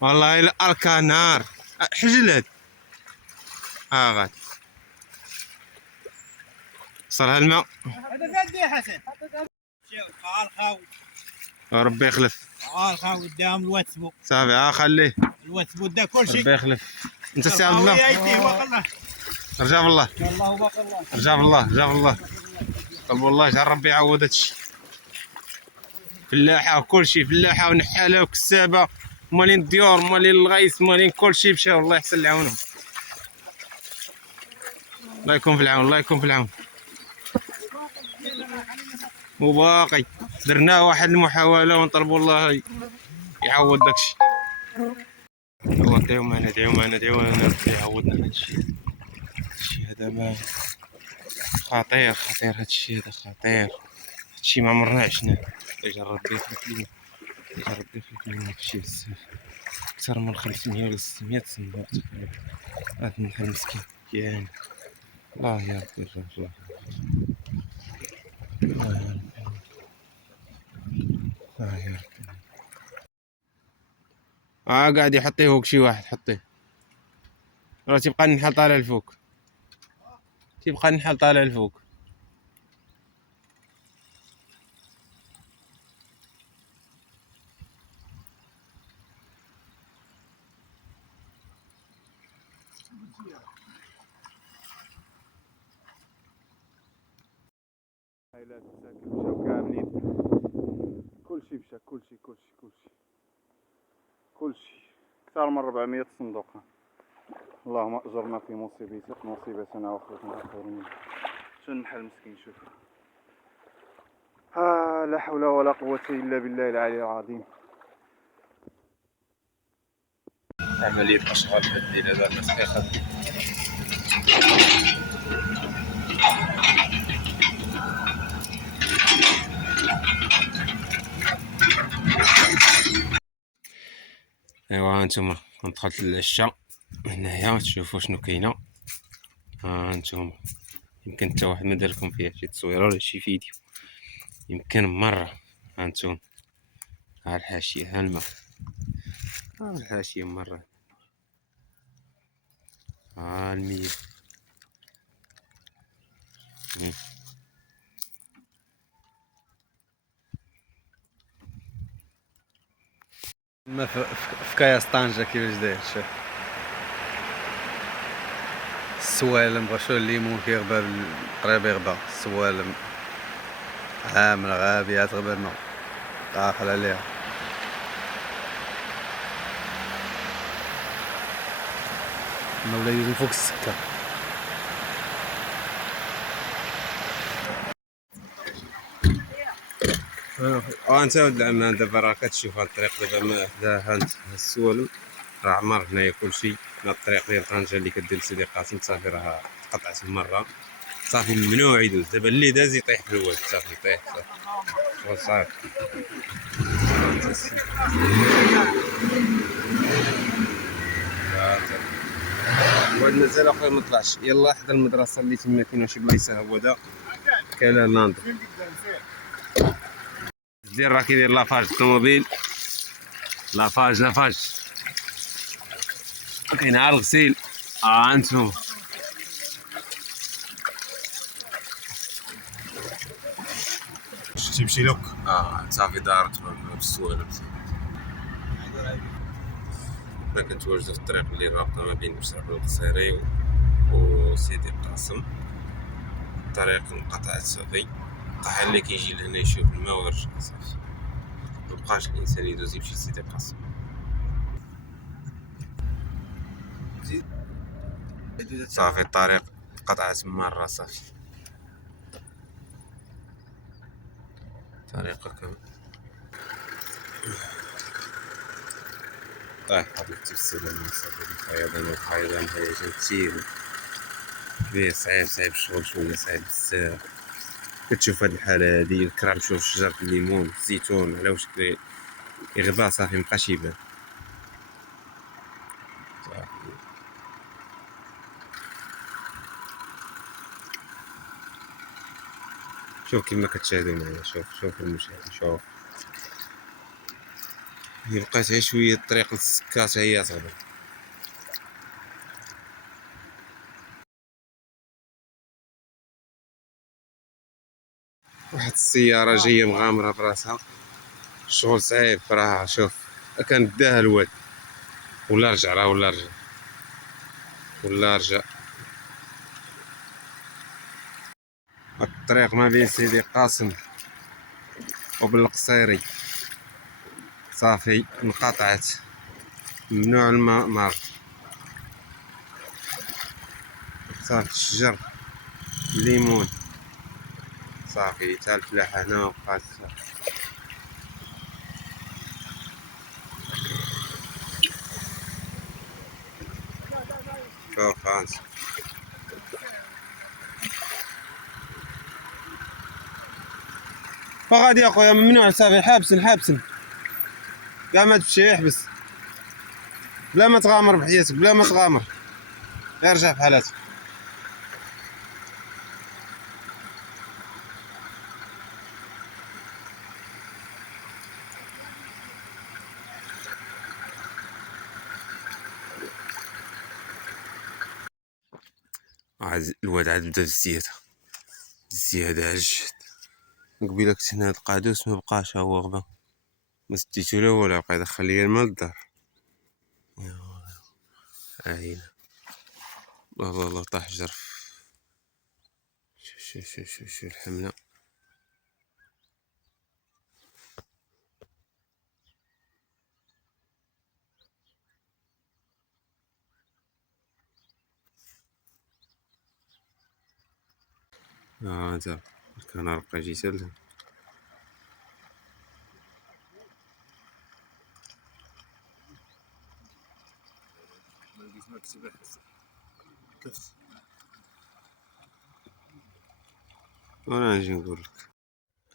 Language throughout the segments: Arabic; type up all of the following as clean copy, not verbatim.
والله إلا الكنار حجلت. غاد وصلها الماء. هذا قد ايه حسن؟ ربي يخلف. خاوي قدام الوثبو صافي خليه الوثبو دا كل شيء. ربي يخلف. انت سي عبد الله رجع بالله رجع بالله رجع بالله قلب الله جعل ربي يعوض هادشي. فلاحه وكلشي فلاحه ونحاله وكسابه مالين الديور مالين الغيث مالين كلشي مشاو. الله يحسن لعونهم. الله يكون في العون الله يكون في العون. وباقي درنا واحد المحاوله ونطلبوا الله يعوض داكشي. الله ندعيو معنا ندعيو معنا ندعيو معنا ربي يعوضنا هادشي. هادشي هذا ما خطير خطير هادشي هذا خطير. هادشي ما عمرنا عشناه. اجا ربي يخلف لينا اجا ربي يخلف لينا هادشي بزاف اكثر من 500 ولا 600 صندوق تقريبا. هاد النحل مسكين كيان. الله يا ربي الله الله يا ربي الله يا ربي. قاعد يحطيه فوق شي واحد حطيه. راه تيبقى النحل طالع الفوق تيبقى النحل طالع الفوق. عائلات مساكن مشاو كاملين كلشي مشى كلشي أكثر من 400 صندوق. اللهم أجرنا في مصيبتنا وأخرجنا خير منها. شو النحل مسكين شوف. لا حول ولا قوة إلا بالله العلي العظيم. عملية أشغال بالليل هذا الناس ايوا هانتوما دخلت للعشاء هنايا تشوفوا شنو كاينه. هانتوما يمكن حتى واحد ما دارلكم فيها شي تصويره ولا شي فيديو يمكن مره. هانتوما ها الحاشيه ها الماء ها الحاشيه مره ها المية. الماء في كاياس طنجة كيفاش داير شوف. السوالم بغا شو الليمون كيغبى قريب يغبى. السوالم عامرة غابية تغبى الماء داخل عليها. الماء ولا يجي فوق السكة. انت ولد العم دابا راه كتشوف هاد الطريق دابا ما حداها انت السوالم راه عمر هنايا كلشي. هاد الطريق ديال طنجة اللي كدير لسيدي قاسم صافي راه تقطعت مرة صافي ممنوع يدوز. دابا اللي داز يطيح في الواد صافي يطيح صافي. الواد مازال اخويا مطلعش. يلا حدا المدرسة اللي تما كاينه شي بلايصة هودا كاينه ناضر دير راه كيدير لافاج الطوموبيل لافاج كاين عا الغسيل. انتوما تمشي لك صافي دارت بالسوالم. حنا كنتواجدو في الطريق اللي رابطه ما بين بشرق القصيري وسيدي القاسم. الطريق انقطعت صافي. الطحال اللي كيجي لهنا يشوف الماء ويرجع صافي مبقاش الانسان يدوز يمشي لسيدي القاسم. صافي الطريق قطعت مرة صافي طريقة كامل طايح حبيبتي بالسلامة صافي. الفيضان هيجان كتير كبير صعيب الشغل شوية صعيب بزاف. كتشوف هاد الحالة هادي الكرام شوف شجرة الليمون الزيتون على واش يغبى صافي مبقاش يبان صافي. شوف كيما كتشاهدوا معايا شوف المشاهد شوف هي بقات غير شويه الطريق للسكات هي تغدا. واحد السياره جايه مغامره براسها، الشغل صعيب صراحه. شوف كان داها الواد ولا رجع راه ولا رجع ولا رجع. الطريق ما بين سيدي قاسم وبالقصيري صافي انقطعت، ممنوع الممر. صافي الشجر الليمون صافي تا الفلاحة هنا وبقات. شوف هانت فغادي يا خويا ممنوع صافي، حابسن كاع ما تمشي احبس بلا ما تغامر بحياتك، بلا ما تغامر غير رجع بحالاتك. الواد عاد بدا الزيادة عجد. قبيله كنت هنا هاد القادوس مبقاش، ها هو غبا ما سديتو لا ولا بقا يدخل ليا الماء للدار. هاهي بابا الله طاح جرف. شو الحملة. هذا كان رقا جيت لها. وانا نجي نقول لك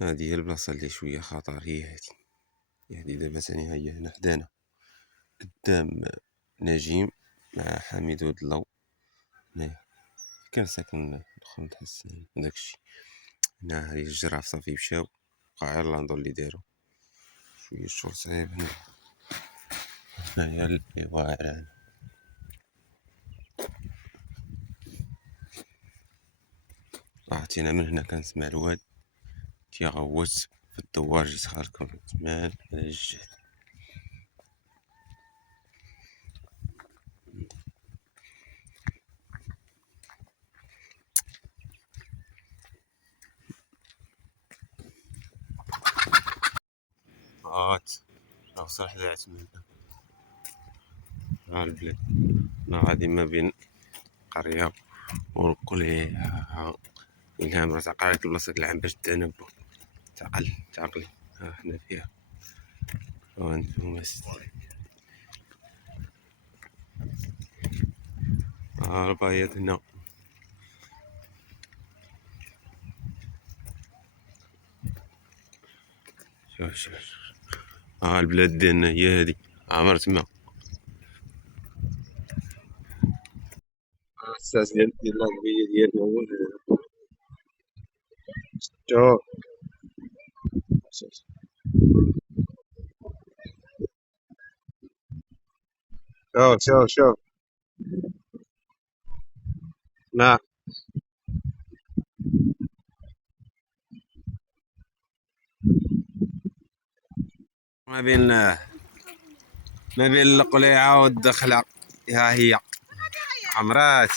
هذه هي البلاصه اللي شويه خطر، هي هذه دابا ثاني هي هنا حدانا قدام نجيم مع حميد ود اللو. هنايا كان ساكن ندخل حسان داكشي. هنا هذه الجراف صافي مشاو، بقى غير لاندو اللي دارو شويه الشغل صعيب هنا. هنايا اللي واعر هنا عرفتينا من هنا كنسمع الواد تيغوت في الدوار. جيت خالكم زمان على الجهد. راه صراحة دعت من هنا. ها البلاد أنا غادي ما بين قرية ورقليها إلهام. راه تعقل البلاصة العام باش تنبو. تعقلي ها حنا فيها. وانتم البايض هنا. شوف البلاد ديالنا هي هادي عمر تما. الساس ديال اللاكبية ديالنا هو هذا. شوف لا ما بين القليعة والدخلة ها هي عمرات.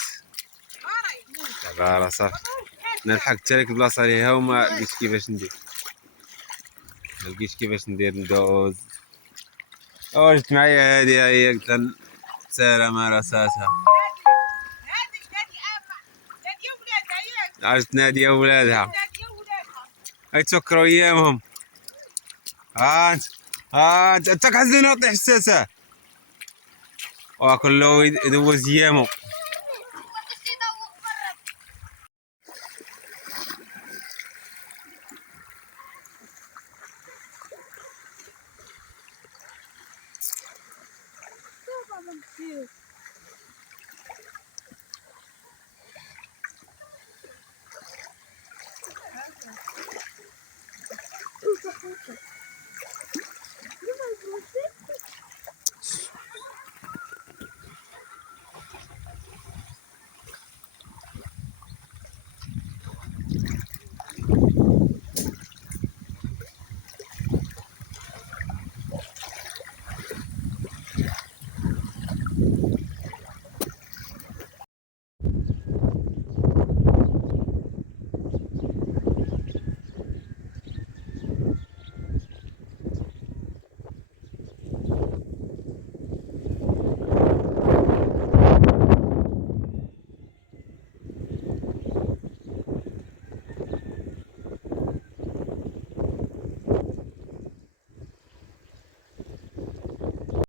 دابا راه صافي انا لحقت لك البلاصة ليها وما لقيتش كيفاش ندير ندوز. وجدت معايا هادي ها هي قلت لها سارة مارساتها. عرفت نادية ولادها يتفكروا ايامهم. انت كحزين يطيح الساسة وكله يدوز ايامه.